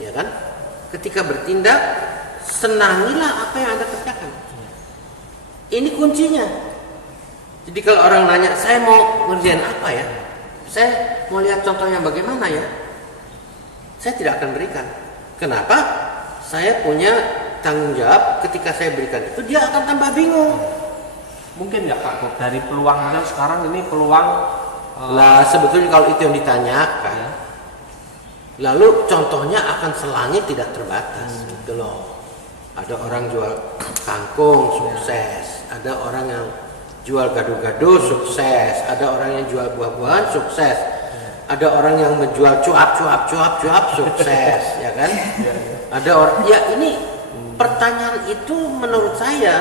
ya kan? Ketika bertindak, senangilah apa yang Anda kerjakan. Ini kuncinya. Jadi kalau orang nanya, saya mau ngerjain apa ya? Saya mau lihat contohnya bagaimana ya? Saya tidak akan berikan. Kenapa? Saya punya tanggung jawab. Ketika saya berikan itu, dia akan tambah bingung. Mungkin nggak Pak, dari peluang misalnya sekarang ini peluang lah sebetulnya kalau itu yang ditanyakan, ya. Lalu contohnya akan selangit tidak terbatas, gitu loh. Ada orang jual kangkung sukses, ada orang yang jual gado-gado sukses, ada orang yang jual buah-buahan sukses, ada orang yang menjual cuap sukses, ya kan? Ada orang, ya ini pertanyaan itu menurut saya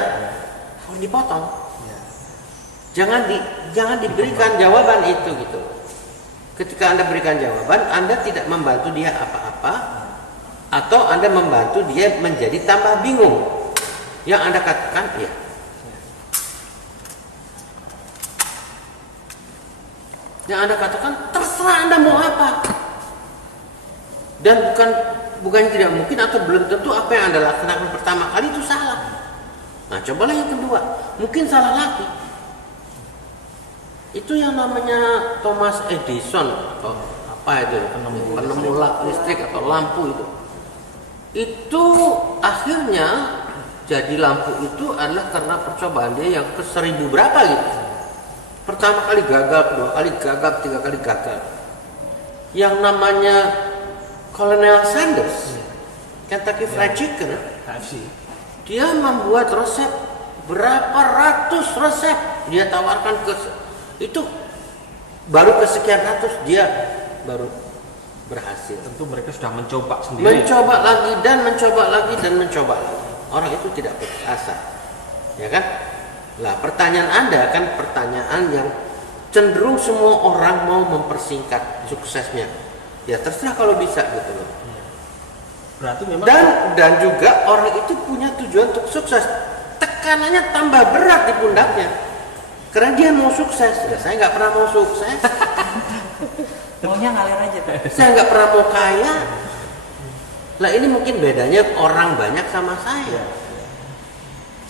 harus dipotong. Jangan diberikan jawaban itu gitu. Ketika Anda berikan jawaban, Anda tidak membantu dia apa-apa, atau Anda membantu dia menjadi tambah bingung. Yang Anda katakan, ya. Yang Anda katakan, terserah Anda mau apa. Dan bukan tidak mungkin atau belum tentu apa yang Anda laksanakan pertama kali itu salah. Nah, cobalah yang kedua, mungkin salah lagi. Itu yang namanya Thomas Edison atau apa itu, penemu listrik atau lampu itu akhirnya jadi lampu itu adalah karena percobaan dia yang ke 1000 berapa gitu. Pertama kali gagal, kedua kali gagal, tiga kali gagal. Yang namanya Colonel Sanders, Kentucky Fried Chicken, dia membuat resep berapa ratus resep dia tawarkan ke itu, baru kesekian ratus dia baru berhasil. Tentu mereka sudah mencoba sendiri. Mencoba lagi dan mencoba lagi dan mencoba lagi. Orang itu tidak putus asa, ya kan? Lah pertanyaan Anda kan pertanyaan yang cenderung semua orang mau mempersingkat suksesnya. Ya terserah kalau bisa gitu loh. Berarti memang dan juga orang itu punya tujuan untuk sukses. Tekanannya tambah berat di pundaknya. Karena dia mau sukses, ya, saya nggak pernah mau sukses. Maunya ngalir aja Pak. Saya nggak pernah mau kaya. Lah ini mungkin bedanya orang banyak sama saya.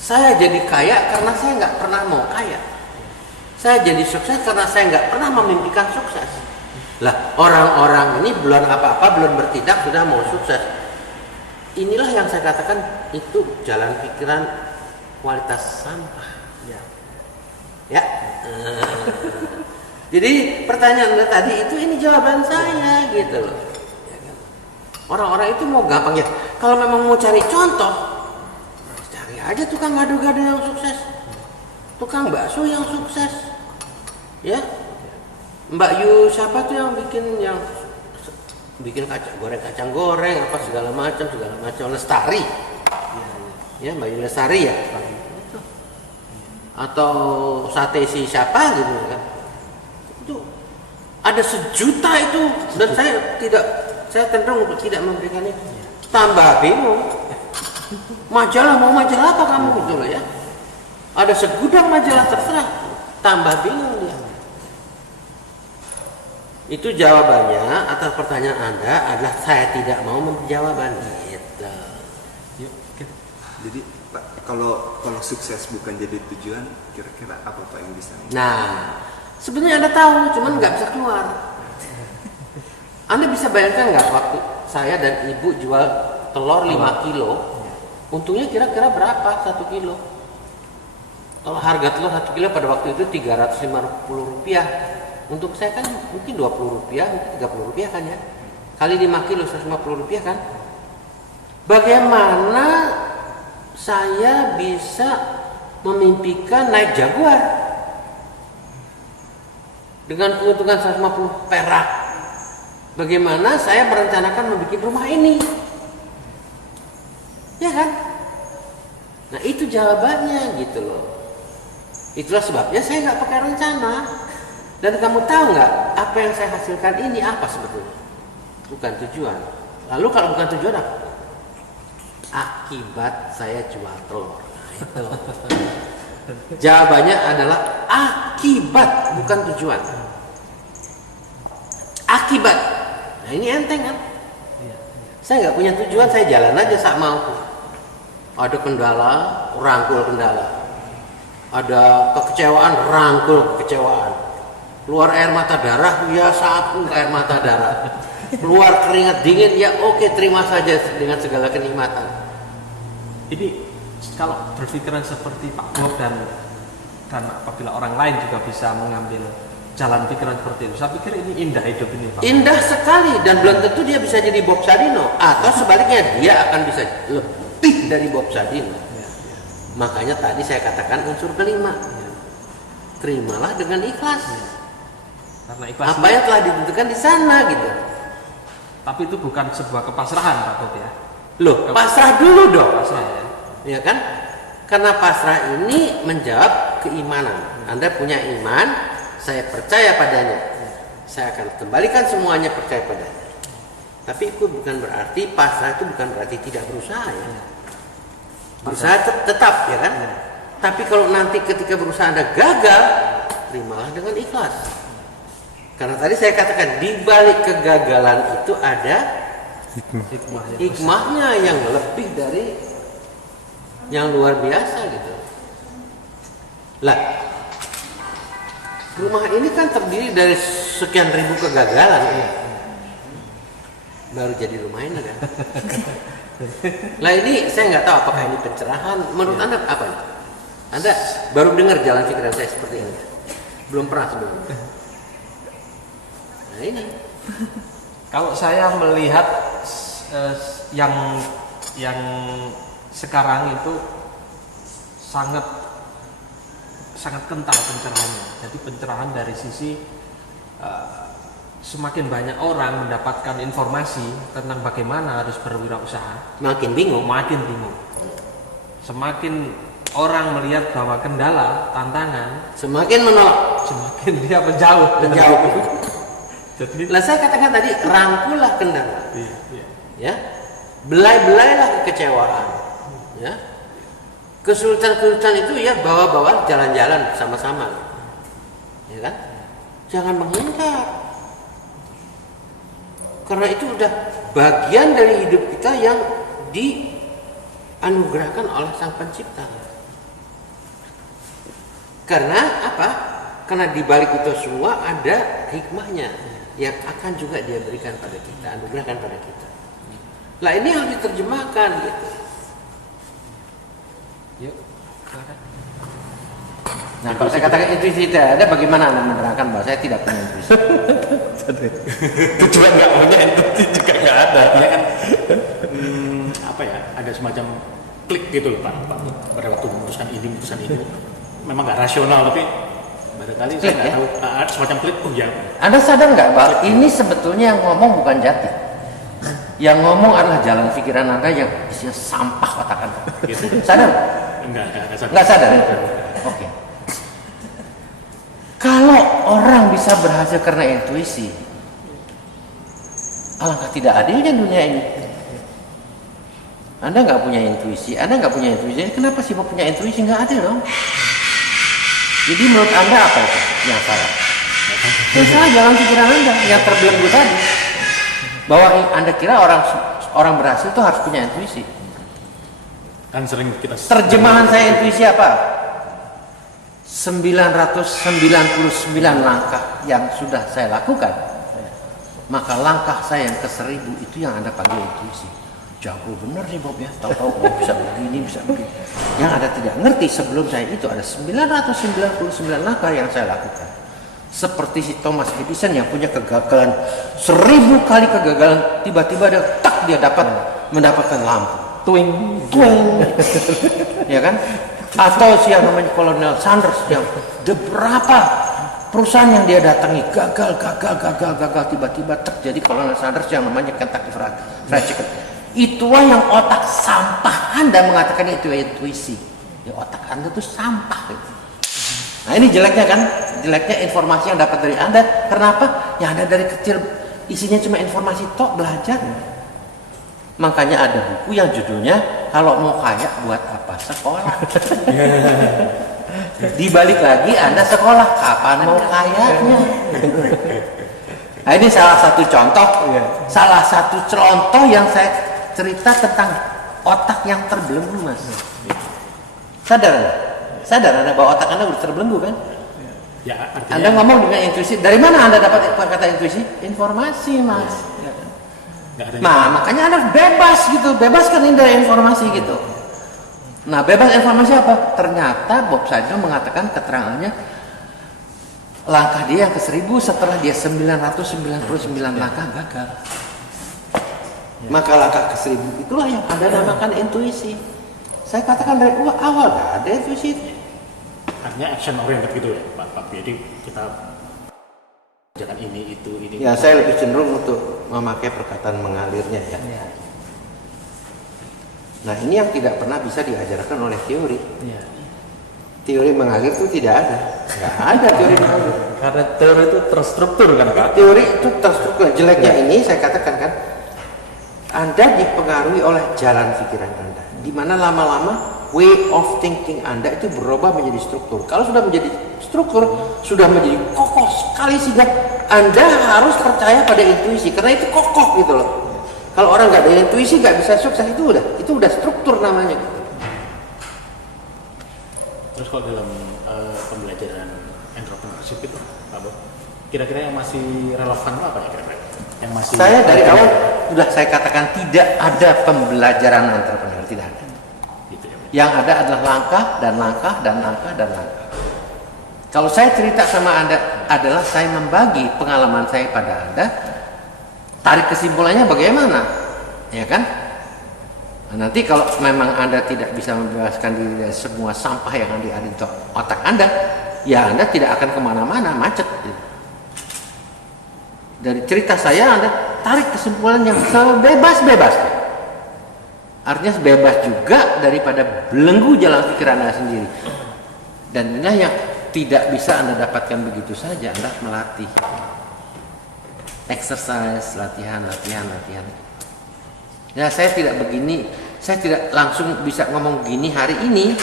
Saya jadi kaya karena saya nggak pernah mau kaya. Saya jadi sukses karena saya nggak pernah memimpikan sukses. Lah orang-orang ini belum apa-apa, belum bertindak sudah mau sukses. Inilah yang saya katakan itu jalan pikiran kualitas sampah. Ya. Jadi pertanyaan Anda tadi itu ini jawaban saya gitu loh. Orang-orang itu mau gampang ya. Kalau memang mau cari contoh, cari aja tukang gado-gado yang sukses, tukang bakso yang sukses, ya. Mbak Yu siapa tuh yang bikin kacang goreng apa segala macam Lestari, ya Mbak Yu Lestari ya. Atau sate si siapa gitu kan, itu ada sejuta itu dan saya cenderung untuk tidak memberikan itu. Tambah bingung, majalah mau majalah apa kamu gitu loh ya, ada segudang majalah terserah, tambah bingung dia. Itu jawabannya atas pertanyaan Anda adalah saya tidak mau menjawabkan gitu. Jadi Pak, kalau sukses bukan jadi tujuan, kira-kira apa Pak yang bisa? Nah, sebenarnya Anda tahu, cuman nggak bisa keluar. Anda bisa bayangkan nggak waktu saya dan Ibu jual telur 5 kilo, untungnya kira-kira berapa 1 kilo? Kalau harga telur 1 kilo pada waktu itu Rp350, untuk saya kan mungkin Rp20, mungkin Rp30 kan ya, kali 5 kilo Rp150 kan? Bagaimana saya bisa memimpikan naik Jaguar dengan keuntungan 150 perak? Bagaimana saya merencanakan membuat rumah ini? Ya kan? Nah itu jawabannya gitu loh. Itulah sebabnya saya nggak pakai rencana. Dan kamu tahu nggak apa yang saya hasilkan ini apa sebetulnya? Bukan tujuan. Lalu kalau bukan tujuan apa? Akibat saya jual telur. Nah, itu. Jawabannya adalah akibat, bukan tujuan. Akibat. Nah ini enteng kan? Saya nggak punya tujuan, saya jalan aja sak mau. Ada kendala, rangkul kendala. Ada kekecewaan, rangkul kekecewaan. Keluar air mata darah, ya sapu air mata darah. Keluar keringat dingin, ya oke, terima saja dengan segala kenikmatan. Ini kalau berpikiran seperti Pak Bob dan apabila orang lain juga bisa mengambil jalan pikiran seperti itu, saya pikir ini indah hidup ini, Pak. Indah sekali, dan belum tentu dia bisa jadi Bob Sadino, atau sebaliknya dia akan bisa lebih dari Bob Sadino. Makanya tadi saya katakan unsur kelima, terimalah dengan ikhlas. Karena ikhlas apa yang telah ditentukan di sana gitu. Tapi itu bukan sebuah kepasrahan, Pak Bob ya. Loh, pasrah dulu dong. Pasrah ya. Ya kan? Karena pasrah ini menjawab keimanan. Anda punya iman, saya percaya padanya. Saya akan kembalikan semuanya percaya padanya. Tapi itu bukan berarti pasrah itu bukan berarti tidak berusaha ya. Berusaha tetap ya kan? Tapi kalau nanti ketika berusaha Anda gagal, terimalah dengan ikhlas. Karena tadi saya katakan di balik kegagalan itu ada hikmahnya yang lebih dari yang luar biasa gitu. Lah, rumah ini kan terdiri dari sekian ribu kegagalan. Baru jadi rumah ini kan. Lah ini saya nggak tahu apakah ini pencerahan. Menurut Anda apa ini? Anda baru dengar jalan pikiran saya seperti ini? Belum pernah sebelumnya. Nah ini. Kalau saya melihat yang sekarang itu sangat kental pencerahannya. Jadi pencerahan dari sisi semakin banyak orang mendapatkan informasi tentang bagaimana harus berwirausaha, makin bingung. Semakin orang melihat bahwa kendala, tantangan, semakin menolak, semakin dia menjauh. Jadi, lah saya katakan tadi, rangkullah kendala. iya. Ya, belai-belailah kekecewaan. Ya, kesulitan-kesulitan itu ya bawa-bawa jalan-jalan bersama-sama. Ya kan? Jangan menghindar. Karena itu udah bagian dari hidup kita yang dianugerahkan oleh Sang Pencipta. Karena apa? Karena di balik itu semua ada hikmahnya yang akan juga Dia berikan pada kita, anugerahkan pada kita. Lah ini harus diterjemahkan gitu. Yuk, silakan. Nah, kalau saya katakan intuisi tidak ada, bagaimana Anda menerangkan bahwa saya tidak punya intuisi? Tujuan nggak punya intuisi juga nggak ada. Ya kan, apa ya? Ada semacam klik gitu loh Pak. Pada waktu memutuskan itu, memang nggak rasional tapi barangkali saya nggak tahu. Ada semacam klik. Oh ya. Anda sadar nggak bahwa ini sebetulnya yang ngomong bukan Jati? Yang ngomong adalah jalan pikiran Anda yang isinya sampah otak Anda. Gitu. Sadar? Enggak sadar. Nggak sadar. Oke. Kalau orang bisa berhasil karena intuisi, alangkah tidak adilnya dunia ini. Anda nggak punya intuisi, kenapa sih mau punya intuisi? Nggak adil dong. Jadi menurut Anda apa itu yang salah? Yang salah jalan pikiran Anda yang terbelenggu tadi. Bahwa Anda kira orang berhasil itu harus punya intuisi. Kan sering kita Terjemahan saya intuisi apa? 999 langkah yang sudah saya lakukan, maka langkah saya yang ke 1000 itu yang Anda panggil intuisi. Jago bener nih Bob ya, tahu-tahu bisa begini, bisa begini. Yang Anda tidak ngerti sebelum saya itu ada 999 langkah yang saya lakukan. Seperti si Thomas Edison yang punya kegagalan 1000 kali kegagalan, tiba-tiba dia mendapatkan lampu. Twing. Ya kan? Atau yang namanya Kolonel Sanders yang beberapa perusahaan yang dia datangi gagal, tiba-tiba terjadi Kolonel Sanders yang namanya Kentucky Fried Chicken. Itulah yang otak sampah Anda mengatakan itu intuisi. Ya otak Anda itu sampah. Nah ini jeleknya kan, jeleknya informasi yang dapat dari Anda. Kenapa? Ya Anda dari kecil isinya cuma informasi tok belajar. Makanya ada buku yang judulnya kalau mau kaya buat apa? Sekolah. Dibalik lagi Anda sekolah, kapan mau kayanya? Nah, ini salah satu contoh, Iya. salah satu contoh yang saya cerita tentang otak yang terbelenggu, Mas. Sadar Anda? Sadar Anda bahwa otak Anda udah terbelenggu kan? Ya, artinya Anda ngomong dengan intuisi. Dari mana Anda dapat kata intuisi? Informasi, Mas. nggak ada Nah, makanya Anda bebas gitu, bebaskan ini dari informasi gitu. Nah, bebas informasi apa? Ternyata Bob Sadino mengatakan keterangannya langkah dia yang ke-1000 setelah dia 999 langkah gagal. Maka langkah ke-1000 itulah yang Anda namakan intuisi. Saya katakan dari awal gak ada intuisi itu. artinya action oriented gitu ya Pak. Jadi kita jangan ini itu ini. Ya, saya lebih cenderung untuk memakai perkataan mengalirnya ya. Iya. Nah, ini yang tidak pernah bisa diajarkan oleh teori. Iya. Teori mengalir itu tidak ada. Nggak ada teori mengalir. Karena teori itu terstruktur kan Pak? Teori itu terstruktur. Jeleknya ini saya katakan kan, Anda dipengaruhi oleh jalan pikiran Anda, di mana lama-lama way of thinking Anda itu berubah menjadi struktur. Kalau sudah menjadi struktur, sudah menjadi kokoh sekali sehingga Anda harus percaya pada intuisi, karena itu kokoh gitu loh. Kalau orang nggak ada intuisi nggak bisa sukses, itu udah struktur namanya. Terus kalau dalam pembelajaran entrepreneurship itu, Pak Bob, kira-kira yang masih relevan apa ya kira-kira? Yang masih Saya dari awal sudah saya katakan tidak ada pembelajaran entrepreneur, tidak ada. gitu ya. Yang ada adalah langkah dan langkah dan langkah dan langkah. Kalau saya cerita sama Anda adalah saya membagi pengalaman saya pada Anda, tarik kesimpulannya bagaimana, ya kan? Nah, nanti kalau memang Anda tidak bisa membebaskan diri dari semua sampah yang ada di otak Anda, ya Anda tidak akan kemana-mana, macet. Dari cerita saya Anda tarik kesimpulan yang sebebas-bebasnya. Artinya bebas juga daripada belenggu jalan pikiran Anda sendiri. Dan inilah yang tidak bisa Anda dapatkan begitu saja. Anda harus melatih. Exercise, latihan. Ya, saya tidak begini, saya tidak langsung bisa ngomong gini hari ini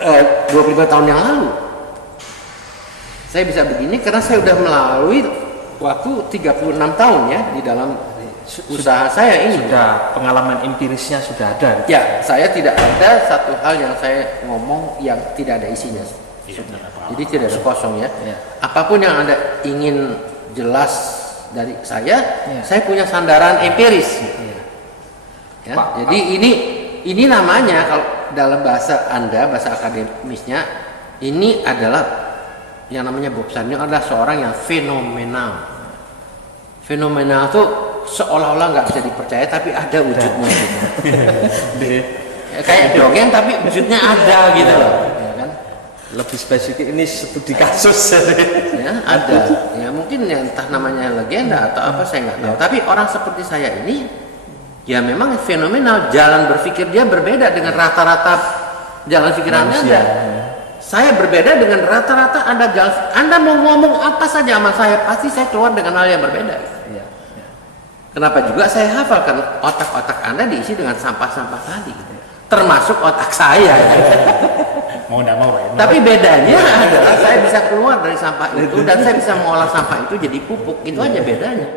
25 tahun yang lalu. Saya bisa begini karena saya sudah melalui waktu 36 tahun ya di dalam usaha saya ini. Sudah pengalaman empirisnya sudah ada. Ya, saya tidak ada satu hal yang saya ngomong yang tidak ada isinya. Iya, benar, apa-apa. Jadi tidak ada kosong ya. Ya. Apapun yang Anda ingin jelas dari saya punya sandaran empiris. Ya, Pak, jadi ini namanya kalau dalam bahasa Anda, bahasa akademisnya, ini adalah yang namanya Bob Sadino adalah seorang yang fenomenal. Fenomenal itu seolah-olah nggak bisa dipercaya tapi ada wujudnya gitu. Ya, kayak dongeng tapi wujudnya ada gitu loh. Ya kan? Lebih spesifik ini studi kasus. Ya, ada. Ya mungkin ya, entah namanya legenda atau apa saya nggak tahu. Tapi orang seperti saya ini ya memang fenomenal, jalan berpikir dia berbeda dengan rata-rata jalan pikirannya Anda. Saya berbeda dengan rata-rata Anda mau ngomong apa saja sama saya, pasti saya keluar dengan hal yang berbeda. Iya. Kenapa juga saya hafalkan otak-otak Anda diisi dengan sampah-sampah tadi, termasuk otak saya. Mau nggak mau ya. Tapi bedanya adalah saya bisa keluar dari sampah itu dan saya bisa mengolah sampah itu jadi pupuk, itu aja bedanya.